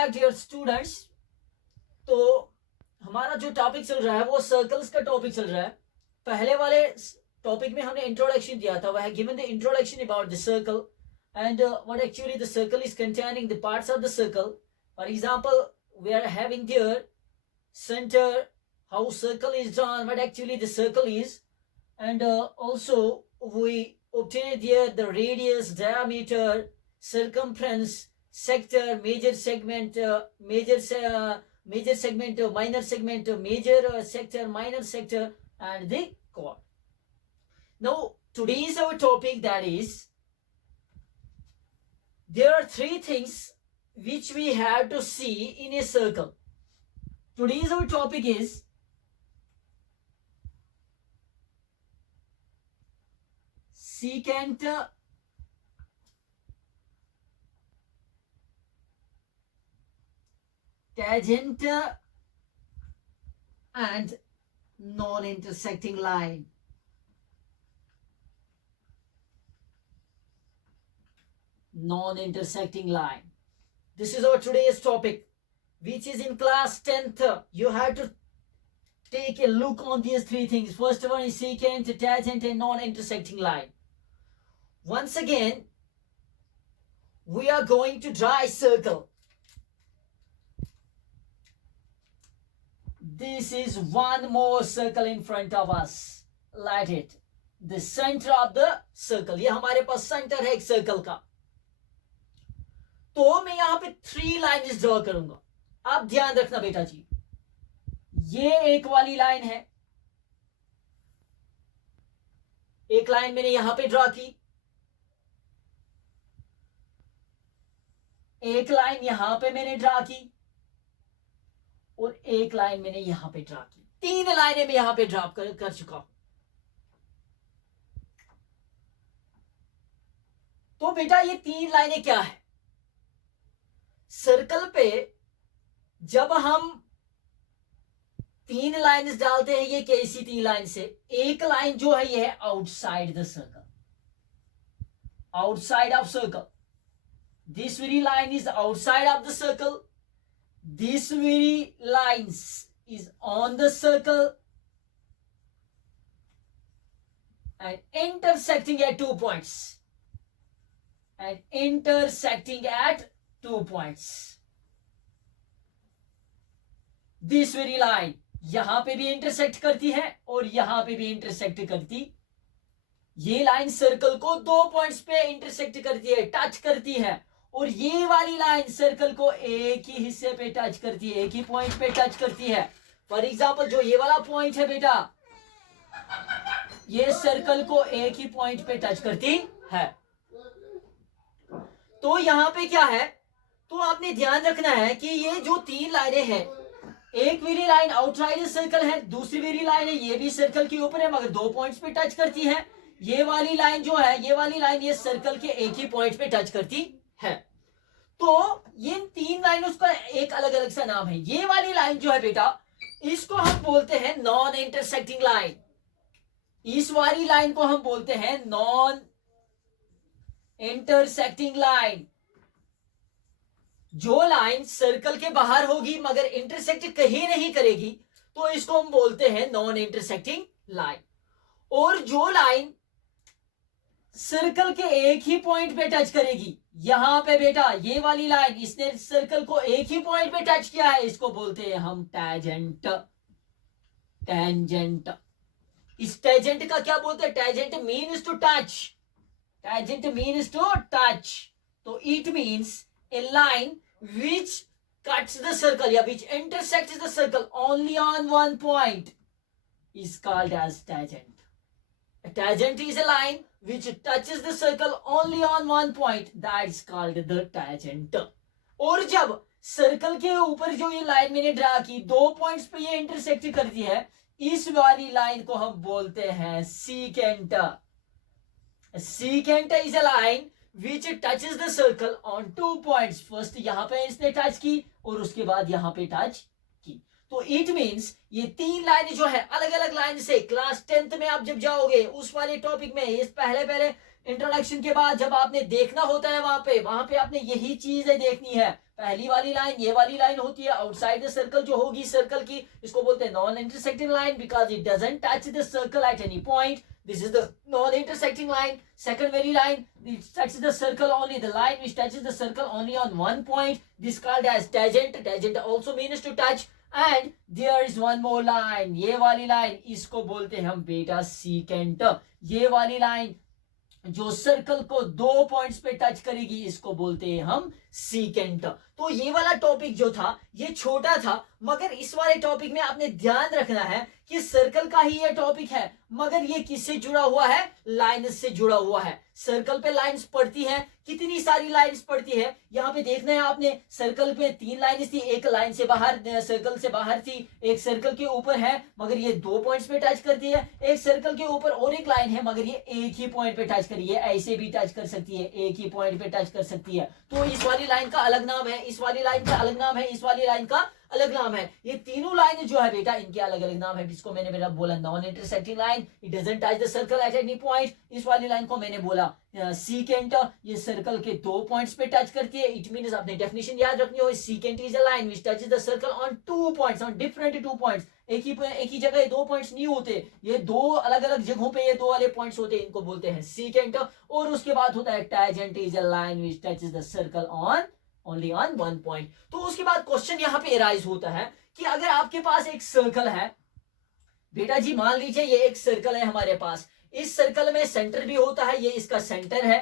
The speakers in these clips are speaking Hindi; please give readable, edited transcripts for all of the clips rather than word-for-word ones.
Back dear students. तो हमारा जो टॉपिक चल रहा है वो सर्कल्स का टॉपिक चल रहा है। पहले वाले टॉपिक में हमने इंट्रोडक्शन दिया था, वह given the introduction about the circle and what actually the circle is containing the parts of the circle. For example, we are having there center, how circle is drawn, what actually the circle is, and also we obtained there the radius, diameter, circumference, sector, major segment, major segment, minor segment, major sector, minor sector, and the chord. Now today is our topic, that is there are three things which we have to see in a circle. Today's our topic is secant, tangent, and non-intersecting line. Non-intersecting line. This is our today's topic, which is in class 10th. You have to take a look on these three things. First one is secant, tangent, and non-intersecting line. Once again, we are going to draw a circle. This is one more circle in front of us. Light it. The center of the circle. ये हमारे पास सेंटर है एक सर्कल का। तो मैं यहां पे 3 लाइन्स ड्रॉ करूंगा। आप ध्यान रखना बेटा जी, ये एक वाली लाइन है, एक लाइन मैंने यहां पे ड्रॉ की, एक लाइन यहां पे मैंने ड्रॉ की, और एक लाइन मैंने यहां पे ड्रॉ की। 3 लाइनें मैं यहां पे ड्रॉ कर चुका हूं। तो बेटा ये 3 लाइनें क्या है? सर्कल पे जब हम 3 लाइन्स डालते हैं, ये कैसी 3 लाइन से, एक लाइन जो है ये है outside the circle, outside of circle. This very line is outside of the circle, this very lines is on the circle and intersecting at 2 points, and intersecting at 2 points. This very line यहां पे भी इंटरसेक्ट करती है और यहां पे भी इंटरसेक्ट करती। ये लाइन सर्कल को 2 पॉइंट्स पे इंटरसेक्ट करती है, टच करती है, और ये वाली लाइन सर्कल को एक ही हिस्से पे टच करती है, एक ही पॉइंट पे टच करती है। फॉर एग्जाम्पल जो ये वाला पॉइंट है बेटा, ये सर्कल को एक ही पॉइंट पे टच करती है। तो यहां पे क्या है, तो आपने ध्यान रखना है कि ये जो 3 लाइनें हैं, एक वेरी लाइन आउटसाइड सर्कल है, दूसरी वेरी लाइन है ये भी सर्कल के ऊपर है मगर 2 पॉइंट्स पे टच करती है। ये वाली लाइन जो है, ये वाली लाइन ये सर्कल के एक ही पॉइंट पे टच करती है। तो ये 3 लाइनों का एक अलग अलग सा नाम है। ये वाली लाइन जो है बेटा, इसको हम बोलते हैं नॉन इंटरसेक्टिंग लाइन। इस वाली लाइन को हम बोलते हैं नॉन इंटरसेक्टिंग लाइन। जो लाइन सर्कल के बाहर होगी मगर इंटरसेक्ट कहीं नहीं करेगी, तो इसको हम बोलते हैं नॉन इंटरसेक्टिंग लाइन। और जो लाइन सर्कल के एक ही पॉइंट पे टच करेगी, यहां पे बेटा ये वाली लाइन, इसने सर्कल को एक ही पॉइंट पे टच किया है, इसको बोलते हैं हम टैजेंट। टैंजेंट, इस टैजेंट का क्या बोलते हैं? Tangent means to touch, tangent means to touch. तो it means a line which cuts the circle, yeah, which intersects the circle only on one point is called as tangent. A tangent is a line which touches the circle only on one point, that is called the tangent. और जब सर्कल के ऊपर जो ये लाइन मैंने ड्रा की, 2 पॉइंट्स पे ये इंटरसेक्ट करती है, इस वाली लाइन को हम बोलते हैं secant. Secant is a line which touches the circle on 2 points. First यहां पे इसने टच की और उसके बाद यहां पे टच की। तो इट मीन्स ये 3 लाइन जो है अलग अलग लाइन से क्लास 10th में आप जब जाओगे उस वाले टॉपिक में, इस पहले इंट्रोडक्शन के बाद जब आपने देखना होता है, वहां पे आपने यही चीजें देखनी है। पहली वाली लाइन ये वाली लाइन होती है आउटसाइड द सर्कल जो होगी सर्कल की, इसको बोलते हैं non intersecting line because it doesn't touch the circle at any point. This is the non-intersecting line. Second very line, it touches the circle only. The line which touches the circle only on one point. This called as tangent. Tangent also means to touch. And there is one more line. ये वाली line इसको बोलते हैं हम बेटा secant. ये वाली line जो सर्कल को 2 पॉइंट्स पे टच करेगी इसको बोलते हैं हम सीकेंट. तो ये वाला टॉपिक जो था ये छोटा था, मगर इस वाले टॉपिक में आपने ध्यान रखना है कि सर्कल का ही ये टॉपिक है, मगर ये किससे जुड़ा हुआ है, लाइंस से जुड़ा हुआ है. सर्कल पे लाइंस पड़ती है, कितनी सारी लाइंस पड़ती है यहाँ पे देखना है आपने. सर्कल पे 3 लाइंस थी, एक लाइन से बाहर सर्कल से बाहर थी, एक सर्कल के ऊपर है मगर ये 2 पॉइंट्स पे टच करती है, एक सर्कल के ऊपर और एक लाइन है मगर ये एक ही पॉइंट पे टच करी है. ऐसे भी टच कर सकती है, एक ही पॉइंट पे टच कर सकती है. तो इस वाली लाइन का अलग नाम है, इस वाली लाइन का अलग नाम है, इस वाली लाइन का अलग नाम है. ये तीनों लाइन जो है बेटा इनके अलग अलग नाम है, जिसको मैंने मेरा बोला non intersecting line, it doesn't touch the circle at any point. इस वाली लाइन को मैंने बोला सीकेंट, ये सर्कल के 2 पॉइंट्स पे टच करती है. इट मींस आपने डेफिनेशन याद रखनी हो, secant is a line which touches the circle on 2 points, on different 2 points. एक ही जगह 2 पॉइंट्स नहीं होते, ये 2 अलग अलग जगहों पे ये 2 वाले पॉइंट्स होते हैं, इनको बोलते हैं सीकेंट. और उसके बाद होता है tangent is a line which touches the circle on only on 1 point. तो उसके बाद क्वेश्चन यहाँ पे अराइज होता है कि अगर आपके पास एक सर्कल है बेटा जी, मान लीजिए ये एक सर्कल है हमारे पास, इस सर्कल में सेंटर भी होता है, ये इसका सेंटर है.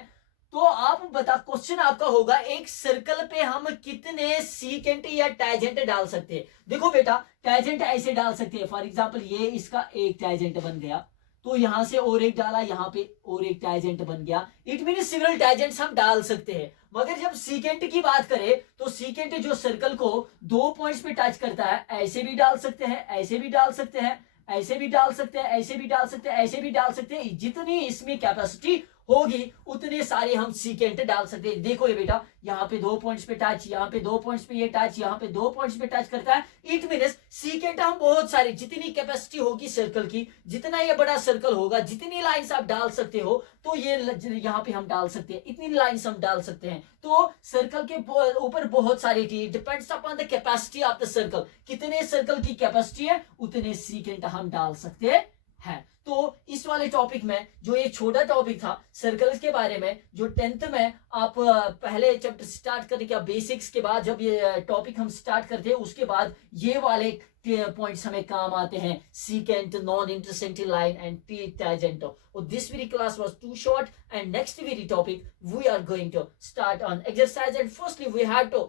तो आप बता, क्वेश्चन आपका होगा एक सर्कल पे हम कितने सीकेंट या टैंजेंट डाल सकते हैं. देखो बेटा टैंजेंट ऐसे डाल सकते हैं, फॉर एग्जांपल ये इसका एक टैंजेंट बन गया, तो यहां से और एक डाला, यहाँ पे और एक टैंजेंट बन गया. इट मीन सिविल टैंजेंट्स हम डाल सकते हैं. मगर जब सीकेंट की बात करें तो सीकेंट जो सर्कल को 2 पॉइंट्स पे टच करता है, ऐसे भी डाल सकते हैं, ऐसे भी डाल सकते हैं, ऐसे भी डाल सकते हैं, ऐसे भी डाल सकते हैं, ऐसे भी डाल सकते हैं. जितनी इसमें कैपेसिटी होगी उतने सारे हम सीकेंट डाल सकते हैं. देखो ये बेटा यहाँ पे 2 पॉइंट्स पे टच, यहाँ पे 2 पॉइंट्स पे ये टच, यहाँ पे 2 पॉइंट्स पे टच करता है. इट मीन्स सीकेंट हम बहुत सारी, जितनी कैपेसिटी होगी सर्कल की, जितना ये बड़ा सर्कल होगा, जितनी लाइंस आप डाल सकते हो, तो ये यहाँ पे हम डाल सकते हैं, इतनी लाइंस हम डाल सकते हैं. तो सर्कल के ऊपर बहुत सारी चीज depends upon the capacity of the circle. कितने सर्कल की कैपेसिटी है उतने सीकेंट हम डाल सकते हैं. तो इस वाले टॉपिक में जो ये छोटा टॉपिक था सर्कल्स के बारे में, जो 10th में आप पहले चैप्टर स्टार्ट करने के बेसिक्स के बाद जब ये टॉपिक हम स्टार्ट करते हैं, उसके बाद ये वाले पॉइंट्स हमें काम आते हैं, secant, non intersecting line and tangent. और this very class was too short and next very topic we are going to start on exercise. And firstly we had to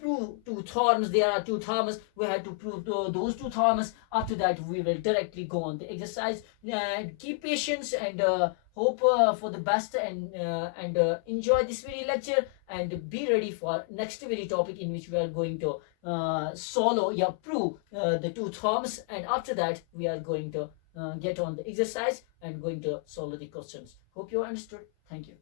prove 2 theorems. There are 2 theorems, we had to prove those 2 theorems. After that we will directly go on the exercise. Keep patience and hope for the best and enjoy this very lecture and be ready for next very topic in which we are going to prove the 2 theorems, and after that we are going to get on the exercise and going to solve the questions. Hope you understood. Thank you.